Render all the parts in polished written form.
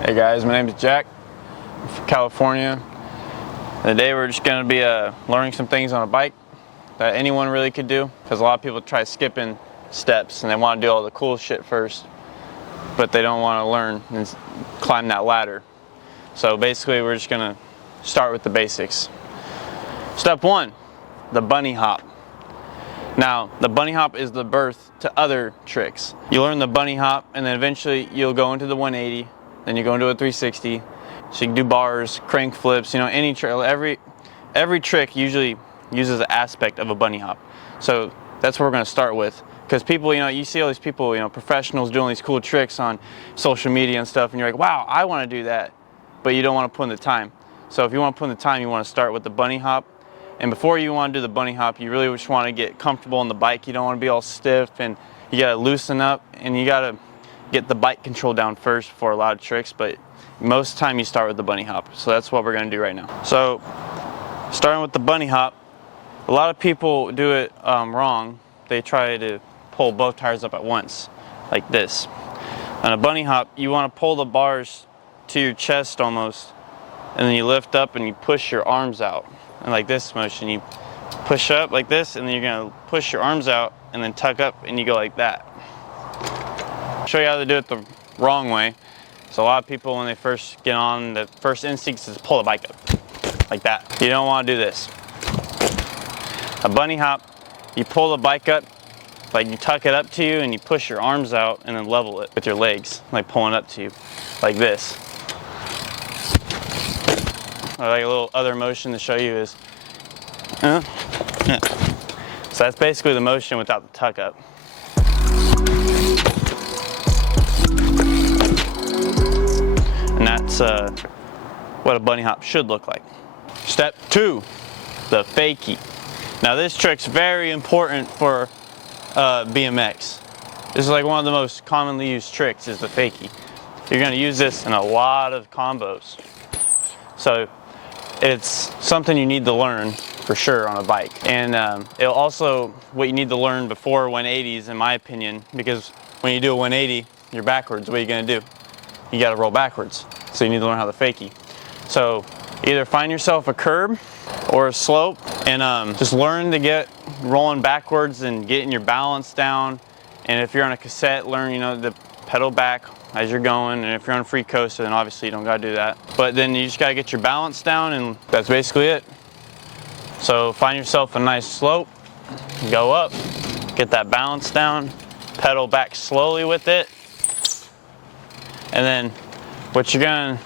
Hey guys, my name is Jack. I'm from California. Today we're just going to be learning some things on a bike that anyone really could do, because a lot of people try skipping steps and they want to do all the cool shit first, but they don't want to learn and climb that ladder. So basically we're just going to start with the basics. Step one, the bunny hop. Now, the bunny hop is the birth to other tricks. You learn the bunny hop and then eventually you'll go into the 180, then you go into a 360. So you can do bars, crank flips, any trick. Every trick usually uses an aspect of a bunny hop. So that's what we're going to start with. Because people, you see all these people, professionals doing these cool tricks on social media and stuff, and you're like, wow, I want to do that. But you don't want to put in the time. So if you want to put in the time, you want to start with the bunny hop. And before you want to do the bunny hop, you really just want to get comfortable on the bike. You don't want to be all stiff, and you got to loosen up, and you got to get the bike control down first before a lot of tricks. But most of the time you start with the bunny hop. So that's what we're going to do right now. So starting with the bunny hop, a lot of people do it wrong. They try to pull both tires up at once, like this. On a bunny hop, you want to pull the bars to your chest almost, and then you lift up and you push your arms out. And like this motion, you push up like this, and then you're going to push your arms out and then tuck up, and you go like that. I'll show you how to do it the wrong way. So a lot of people, when they first get on, the first instinct is to pull the bike up like that. You don't want to do this. A bunny hop, you pull the bike up, like you tuck it up to you and you push your arms out and then level it with your legs, like pulling up to you, like this. Or like a little other motion to show you is, So that's basically the motion without the tuck up. And that's what a bunny hop should look like. Step two, the fakie. Now this trick's very important for BMX. This is like one of the most commonly used tricks, is the fakie. You're going to use this in a lot of combos. So it's something you need to learn for sure on a bike. And it'll also, what you need to learn before 180s, in my opinion, because when you do a 180, you're backwards. What are you going to do? You got to roll backwards. So you need to learn how to fakie. So either find yourself a curb or a slope and just learn to get rolling backwards and getting your balance down. And if you're on a cassette, learn, to pedal back as you're going. And if you're on a free coaster, then obviously you don't gotta do that. But then you just gotta get your balance down, and that's basically it. So find yourself a nice slope, go up, get that balance down, pedal back slowly with it. And then what you're gonna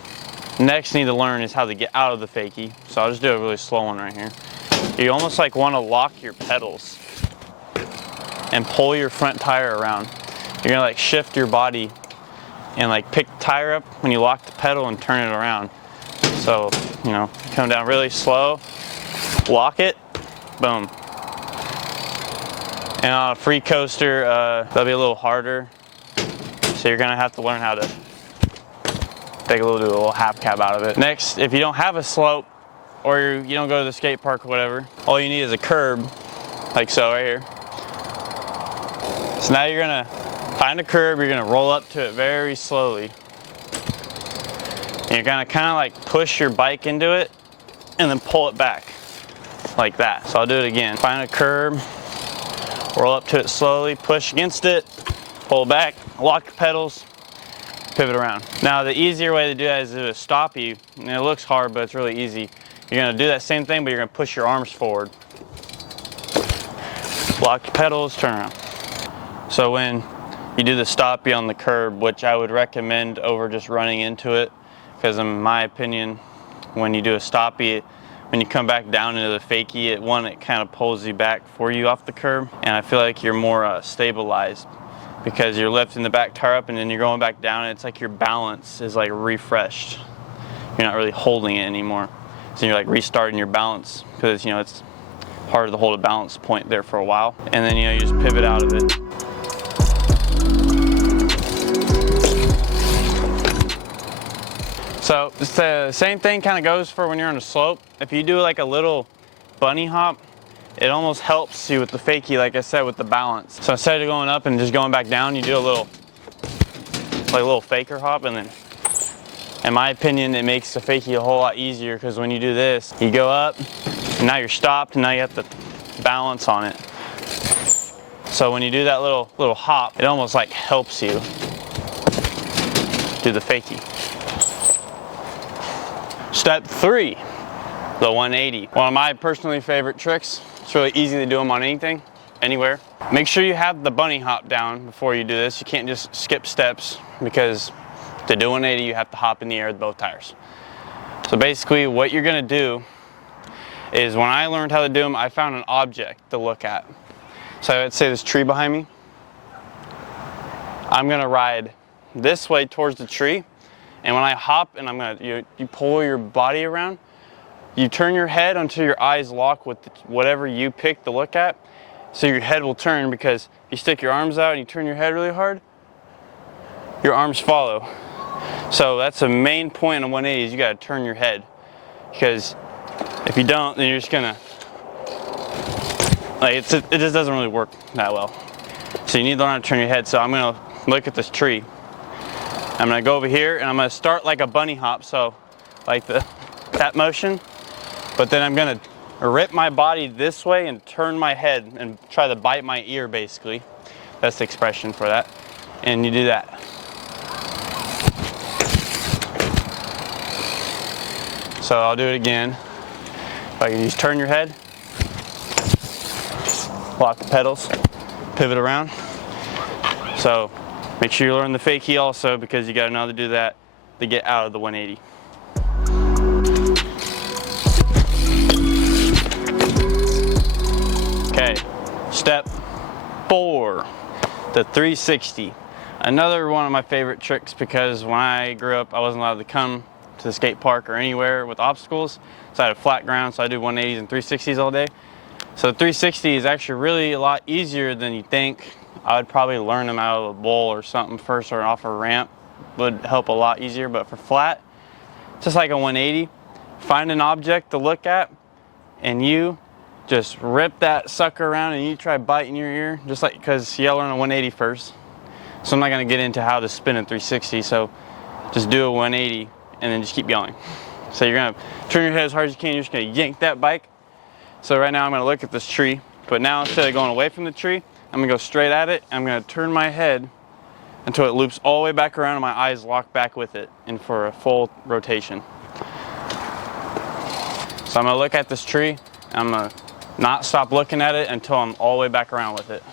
next need to learn is how to get out of the fakie. So I'll just do a really slow one right here. You almost like want to lock your pedals and pull your front tire around. You're gonna like shift your body and like pick the tire up when you lock the pedal and turn it around. So, come down really slow, lock it, boom. And on a free coaster, that'll be a little harder. So you're gonna have to learn how to do a little half cab out of it. Next, if you don't have a slope, or you don't go to the skate park or whatever, all you need is a curb, like so right here. So now you're gonna find a curb, you're gonna roll up to it very slowly. And you're gonna kind of like push your bike into it and then pull it back, like that. So I'll do it again. Find a curb, roll up to it slowly, push against it, pull back, lock your pedals, pivot around. Now the easier way to do that is to stop you. And it looks hard, but it's really easy. You're gonna do that same thing, but you're gonna push your arms forward. Lock your pedals, turn around. So when you do the stoppie on the curb, which I would recommend over just running into it, because in my opinion, when you do a stoppie, when you come back down into the fakie, it kind of pulls you back for you off the curb, and I feel like you're more stabilized, because you're lifting the back tire up and then you're going back down, and it's like your balance is like refreshed. You're not really holding it anymore. So you're like restarting your balance, because it's hard to hold a balance point there for a while. And then you just pivot out of it. So it's the same thing kind of goes for when you're on a slope. If you do like a little bunny hop, it almost helps you with the fakie, like I said, with the balance. So instead of going up and just going back down, you do a little faker hop and then In my opinion, it makes the fakie a whole lot easier because when you do this, you go up, and now you're stopped, and now you have to balance on it. So when you do that little hop, it almost like helps you do the fakie. Step 3, the 180. One of my personally favorite tricks. It's really easy to do them on anything, anywhere. Make sure you have the bunny hop down before you do this. You can't just skip steps because to do 180, you have to hop in the air with both tires. So basically what you're gonna do is, when I learned how to do them, I found an object to look at. So let's say this tree behind me. I'm gonna ride this way towards the tree, and when I hop and you pull your body around, you turn your head until your eyes lock with whatever you pick to look at. So your head will turn, because if you stick your arms out and you turn your head really hard, your arms follow. So that's the main point of 180 is you gotta turn your head, because if you don't, then you're just gonna, it just doesn't really work that well. So you need to learn how to turn your head. So I'm gonna look at this tree. I'm gonna go over here and I'm gonna start like a bunny hop, so like that motion, but then I'm gonna rip my body this way and turn my head and try to bite my ear, basically. That's the expression for that. And you do that. So I'll do it again. If I can just turn your head, lock the pedals, pivot around. So make sure you learn the fakie also, because you got to know how to do that to get out of the 180. Okay, step 4, the 360. Another one of my favorite tricks, because when I grew up, I wasn't allowed to come to the skate park or anywhere with obstacles. So I had a flat ground, so I do 180s and 360s all day. So the 360 is actually really a lot easier than you think. I would probably learn them out of a bowl or something first, or off a ramp would help a lot easier. But for flat, just like a 180, find an object to look at and you just rip that sucker around and you try biting your ear, just like, because you gotta learn a 180 first. So I'm not gonna get into how to spin a 360, so just do a 180 and then just keep going. So you're gonna turn your head as hard as you can, you're just gonna yank that bike. So right now I'm gonna look at this tree, but now instead of going away from the tree, I'm gonna go straight at it. I'm gonna turn my head until it loops all the way back around and my eyes lock back with it, and for a full rotation. So I'm gonna look at this tree, I'm gonna not stop looking at it until I'm all the way back around with it.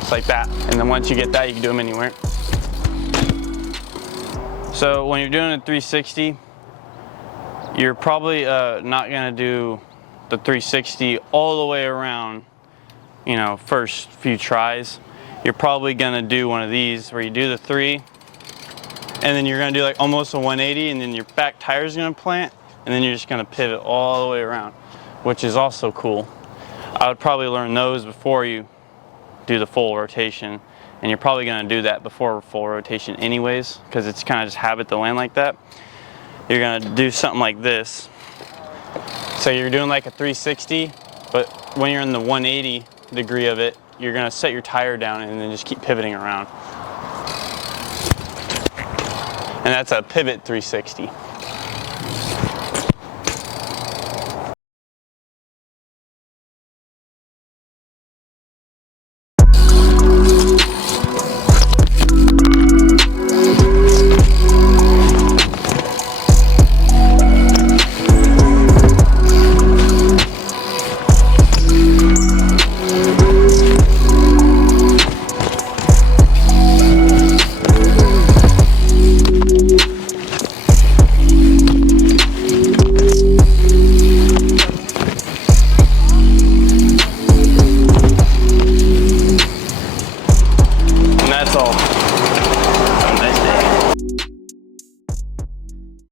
Just like that. And then once you get that, you can do them anywhere. So when you're doing a 360, you're probably not gonna do the 360 all the way around, you know, first few tries. You're probably gonna do one of these where you do the 3, and then you're gonna do like almost a 180, and then your back tire's gonna plant, and then you're just gonna pivot all the way around, which is also cool. I would probably learn those before you do the full rotation, and you're probably gonna do that before full rotation anyways, because it's kind of just habit to land like that. You're gonna do something like this. So you're doing like a 360, but when you're in the 180 degree of it, you're gonna set your tire down and then just keep pivoting around. And that's a pivot 360.